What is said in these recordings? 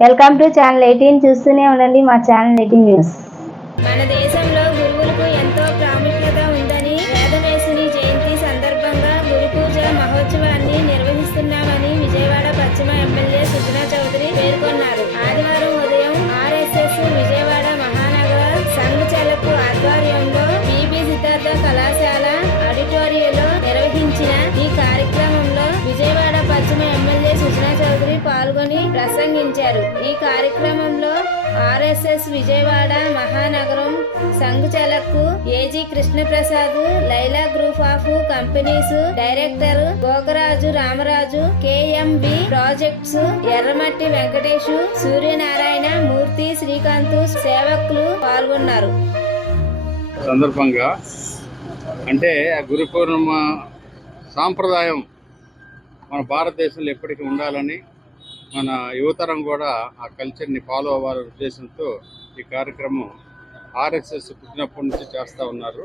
Welcome to channel eighteen చూస్తూనే ఉండండి మా ఛానల్ ఎయిటీన్ న్యూస్ మన దేశంలో గురువులకు ఎంతో పాల్గొని ప్రసంగించారు. ఈ కార్యక్రమంలో ఆర్ఎస్ఎస్ విజయవాడ మహానగరం సంఘచలకు AG Krishnaprasad Laila group of companies director Gogaraju Ramaraju KMB projects Erramatti Venkatesh Suryanarayana మూర్తి శ్రీకాంత్ సేవకులు పాల్గొన్నారు. సందర్భంగా అంటే గురు పౌర్ణమ సాంప్రదాయం మన భారతదేశంలో ఎప్పటికీ ఉండాలని మన యువతరం కూడా ఆ కల్చర్ని ఫాలో అవ్వాలనే ఉద్దేశంతో ఈ కార్యక్రమం ఆర్ఎస్ఎస్ పుట్టినప్పటి నుంచి చేస్తూ ఉన్నారు.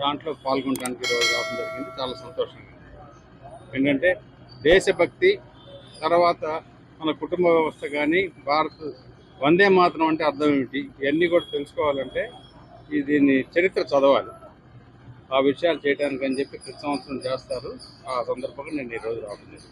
దాంట్లో పాల్గొనడానికి ఈరోజు రావడం జరిగింది. చాలా సంతోషంగా ఎందుకంటే ఏంటంటే దేశభక్తి తర్వాత మన కుటుంబ వ్యవస్థ కానీ భారత వందే మాత్రం అంటే అర్థం ఏమిటి? ఇవన్నీ కూడా తెలుసుకోవాలంటే ఈ దీన్ని చరిత్ర చదవాలి. ఆ విషయాలు చేయడానికి అని చెప్పి ప్రతి సంవత్సరం చేస్తారు. ఆ సందర్భంగా నేను ఈరోజు రావడం జరిగింది.